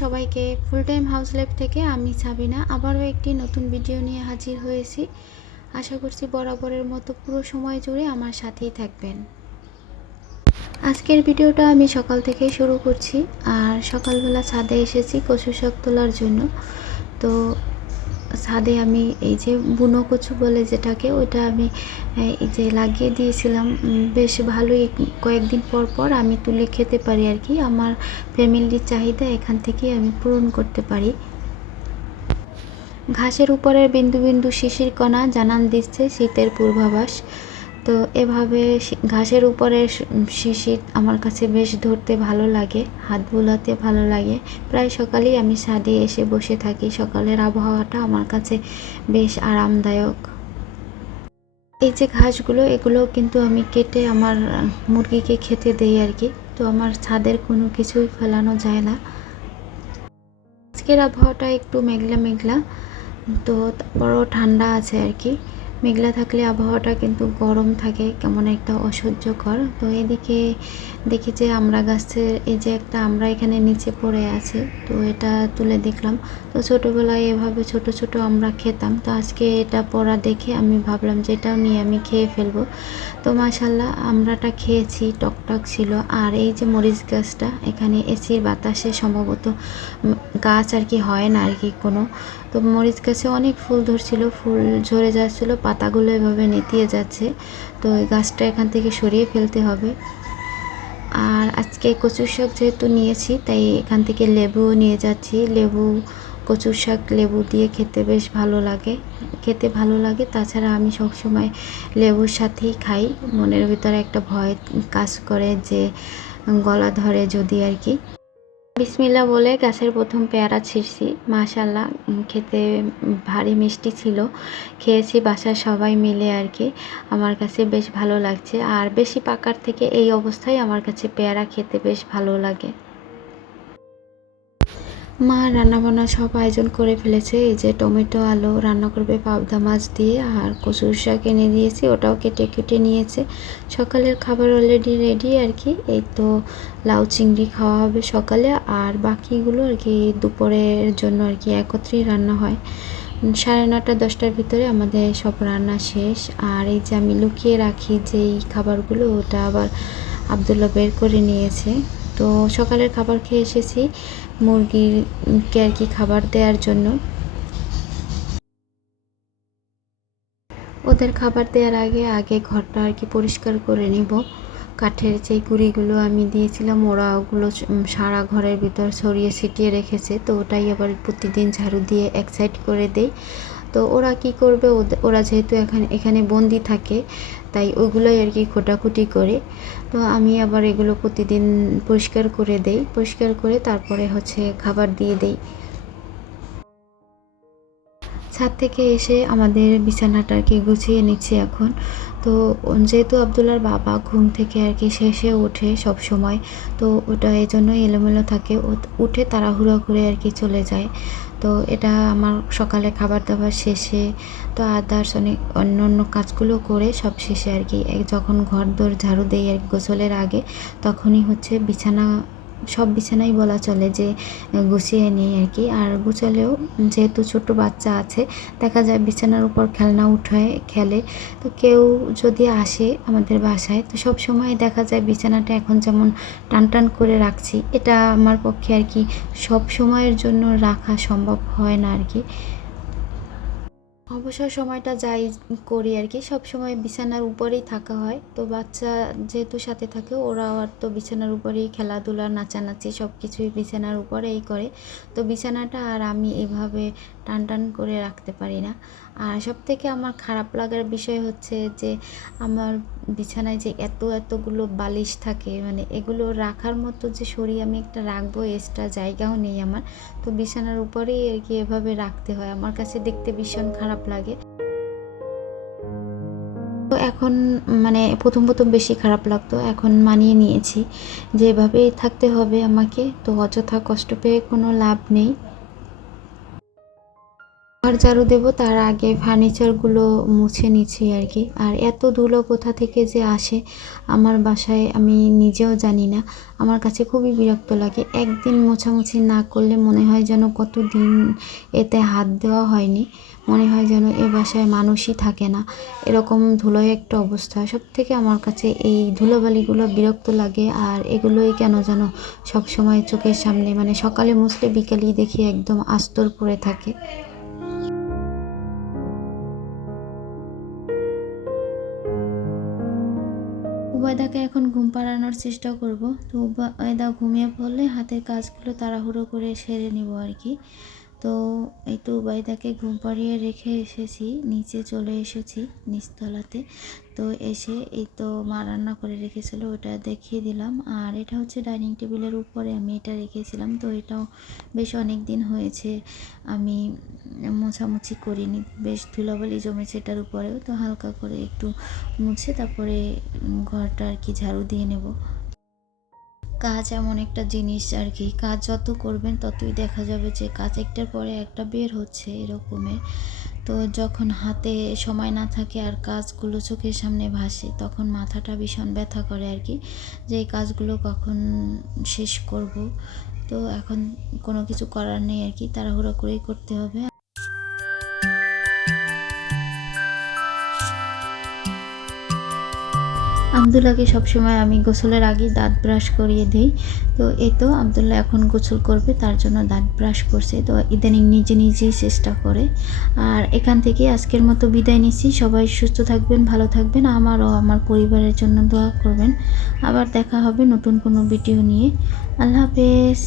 সবাইকে full time house life থেকে আমি সাবিনা। আবারও একটি নতুন ভিডিও নিয়ে হাজির হয়েছি। আশা করছি বরাবরের মতো পুরো সময় জুড়ে আমার সাথেই থাকবেন। আজকের ভিডিওটা আমি সকাল থেকে শুরু করছি। আর সকালবেলা ছাদে এসেছি কচু শাক তোলার জন্য। তো ছাদে আমি এই যে বুনো কচু বলে যেটাকে, ওটা আমি এই যে লাগিয়ে দিয়েছিলাম। বেশ ভালোই কয়েকদিন পর পর আমি তুলে খেতে পারি আর কি। আমার ফ্যামিলির চাহিদা এখান থেকে আমি পূরণ করতে পারি। ঘাসের উপরের বিন্দু বিন্দু শিশির কণা, জানান দিচ্ছে শীতের পূর্বাভাস। তো এভাবে ঘাসের উপরে শিশির আমার কাছে বেশ ধরতে ভালো লাগে, হাত বোলাতে ভালো লাগে। প্রায় সকালেই আমি ছাদে এসে বসে থাকি, সকালের আবহাওয়াটা আমার কাছে বেশ আরামদায়ক। এই যে ঘাসগুলো এগুলো কিন্তু আমি কেটে আমার মুরগিকে খেতে দেই আর কি, তো আমার ছাদের কোনো কিছুই ফেলানো যায় না। আজকের আবহাওয়াটা একটু মেঘলা মেঘলা, তো তারপরও ঠান্ডা আছে আর কি। মেঘলা থাকলে আবহাওয়াটা কিন্তু গরম থাকে, কেমন একটা অসহ্যকর। তো এদিকে দেখি যে আমরা গাছের, এই যে একটা আমরা এখানে নিচে পড়ে আছে, তো এটা তুলে দেখলাম। তো ছোটোবেলায় এভাবে ছোট ছোট আমরা খেতাম, তো আজকে এটা পড়া দেখে আমি ভাবলাম যে এটাও নিয়ে আমি খেয়ে ফেলব। তো মাশাল্লাহ, আমরাটা খেয়েছি, টকটক ছিল। আর এই যে মরিচ গাছটা, এখানে এসির বাতাসে সম্ভবত গাছ আর কি হয় না আর কি কোনো। তো মরিচ গাছে অনেক ফুল ধরছিল, ফুল ঝরে যাচ্ছিল, পাতাগুলো এভাবে নেতিয়ে যাচ্ছে। তো এই গাছটা এখান থেকে সরিয়ে ফেলতে হবে। আর আজকে কচুর শাক যেহেতু নিয়েছি, তাই এখান থেকে লেবুও নিয়ে যাচ্ছি। লেবু কচুর শাক লেবু দিয়ে খেতে বেশ ভালো লাগে। খেতে ভালো লাগে, তাছাড়া আমি সবসময় লেবুর সাথেই খাই। মনের ভিতরে একটা ভয় কাজ করে যে গলা ধরে যদি আর কি। বিসমিল্লা বলে গাছের প্রথম পেয়ারা ছিঁড়ছি। মাশাল্লাহ খেতে ভারী মিষ্টি ছিল। খেয়েছি বাসার সবাই মিলে আর কি। আমার কাছে বেশ ভালো লাগছে। আর বেশি পাকার থেকে এই অবস্থায় আমার কাছে পেয়ারা খেতে বেশ ভালো লাগে। মা রান্নাবান্না সব আয়োজন করে ফেলেছে। এই যে টমেটো, আলু, রান্না করবে পাবদা মাছ দিয়ে, আর কচুর শাক এনে দিয়েছি, ওটাও কেটে কেটে নিয়েছে। সকালের খাবার অলরেডি রেডি আর কি। এই তো লাউ চিংড়ি খাওয়া হবে সকালে, আর বাকিগুলো আর কি দুপুরের জন্য আর কি একত্রেই রান্না হয়। সাড়ে নটা দশটার ভিতরে আমাদের সব রান্না শেষ। আর এই যে আমি লুকিয়ে রাখি যেই খাবারগুলো, ওটা আবার আবদুল্লা বের করে নিয়েছে। তো সকালের খাবার খেয়ে এসেছি মুরগিরকে আর কি খাবার দেওয়ার জন্য। ওদের খাবার দেওয়ার আগে আগে ঘরটা আর কি পরিষ্কার করে নিব। কাঠের যে গুঁড়িগুলো আমি দিয়েছিলাম, ওরা ওগুলো সারা ঘরের ভিতর ছড়িয়ে ছিটিয়ে রেখেছে। তো ওটাই আবার প্রতিদিন ঝাড়ু দিয়ে এক সাইড করে দেই। তো ওরা কি করবে? ওরা যেহেতু এখানে এখানে বন্দি থাকে, তাই ওগুলোই আর কি খোটাখুটি করে। তো আমি আবার এগুলো প্রতিদিন পরিষ্কার করে দেই। পরিষ্কার করে তারপরে হচ্ছে খাবার দিয়ে দেই। ছাদ থেকে এসে আমাদের বিছানাটা আর কি গুছিয়ে নিচ্ছি এখন। তো যেহেতু আবদুল্লার বাবা ঘুম থেকে আর কি শেষে ওঠে সব সময়, তো ওটা এই জন্যই এলোমেলো থাকে। উঠে তাড়াহুড়ো করে আর কি চলে যায়। তো এটা আমার সকালে খাবার দাবার শেষে তো আদার্স অনেক অন্য অন্য কাজগুলো করে সব শেষে আর কি যখন ঘর দোর ঝাড়ু দেই আর গোসলের আগে, তখনই হচ্ছে বিছানা সব বিছানাই বলা চলে যে, গুছিয়ে নিই আর কি। আর গুছালেও যেহেতু ছোট বাচ্চা আছে, দেখা যায় বিছানার উপর খেলনা উঠায়, খেলে। তো কেউ যদি আসে আমাদের বাসায়, তো সব সময় দেখা যায় বিছানাটা এখন যেমন টান টান করে রাখছি, এটা আমার পক্ষে আর কি সব সময়ের জন্য রাখা সম্ভব হয় না আর কি। অবসর সময়টা যাই করি আর কি, সব সময় বিছানার উপরেই থাকা হয়। তো বাচ্চা যেহেতু সাথে থাকে ওরা আর তো বিছানার উপরেই খেলাধুলা, নাচানাচি সব কিছুই বিছানার উপরেই করে। তো বিছানাটা আর আমি এভাবে টান টান করে রাখতে পারি না। আর সব থেকে আমার খারাপ লাগার বিষয় হচ্ছে যে, আমার বিছানায় যে এত এতগুলো বালিশ থাকে মানে এগুলো রাখার মতো যে সরি আমি একটা রাখব, এক্সট্রা জায়গাও নেই আমার। তো বিছানার উপরেই আর কি এভাবে রাখতে হয়। আমার কাছে দেখতে ভীষণ খারাপ লাগে। তো এখন মানে প্রথম প্রথম বেশি খারাপ লাগতো, এখন মানিয়ে নিয়েছি। যে এভাবেই থাকতে হবে আমাকে, তো অযথা কষ্ট পেয়ে কোনো লাভ নেই। ঘর ঝাড়ু দেবো, তার আগে ফার্নিচারগুলো মুছে নিচ্ছি আর কি। আর এত ধুলো কোথা থেকে যে আসে, আমার বাসায় আমি নিজেও জানি না। আমার কাছে খুবই বিরক্ত লাগে। একদিন মোছামুছি না করলে মনে হয় যেন কত দিন এতে হাত দেওয়া হয়নি। মনে হয় যেন এ বাসায় মানুষই থাকে না। এরকম ধুলোয় একটা অবস্থা। সব থেকে আমার কাছে এই ধুলোবালিগুলো বিরক্ত লাগে, আর এগুলোই কেন যেন সব সময় চোখের সামনে মানে সকালে মুছলে বিকালেই দেখি একদম আস্তর পড়ে থাকে। উবায়দাকে এখন ঘুম পাড়ানোর চেষ্টা করব। তো ওবায়দা ঘুমিয়ে পড়লে হাতের কাজগুলো তাড়াহুড়ো করে সেরে নিব আর কি। তো এই তো উবায়দাকে ঘুম পাড়িয়ে রেখে এসেছি, নিচে চলে এসেছি নিচতলাতে। তো এসে এই তো মা রান্না করে রেখেছিল, ওটা দেখিয়ে দিলাম। আর এটা হচ্ছে ডাইনিং টেবিলের উপরে আমি এটা রেখেছিলাম। তো এটাও বেশ অনেক দিন হয়েছে, আমি মোছামুছি করিনি। বেশ ধুলাবালি জমেছে এটার উপরেও, তো হালকা করে একটু মুছে তারপরে ঘরটা আর কি ঝাড়ু দিয়ে নেব। কাজ এমন একটা জিনিস আর কি। কাজ যত করবেন ততই দেখা যাবে যে কাজ একটার পরে একটা বের হচ্ছে এরকমের তো যখন হাতে সময় না থাকে আর কাজগুলো চোখের সামনে ভাসে, তখন মাথাটা ভীষণ ব্যথা করে আর কি, যে এই কাজগুলো কখন শেষ করব। তো এখন কোনো কিছু করার নেই আর কি, তাড়াহুড়ো করেই করতে হবে। আবদুল্লাহকে সবসময় আমি গোসলের আগে দাঁত ব্রাশ করিয়ে দিই। তো এই তো আবদুল্লাহ এখন গোসল করবে, তার জন্য দাঁত ব্রাশ করছে। তো ইদানিং নিজে নিজেই চেষ্টা করে। আর এখান থেকে আজকের মতো বিদায় নিচ্ছি। সবাই সুস্থ থাকবেন, ভালো থাকবেন। আমারও আমার পরিবারের জন্য দোয়া করবেন। আবার দেখা হবে নতুন কোনো ভিডিও নিয়ে। আল্লাহ হাফেজ।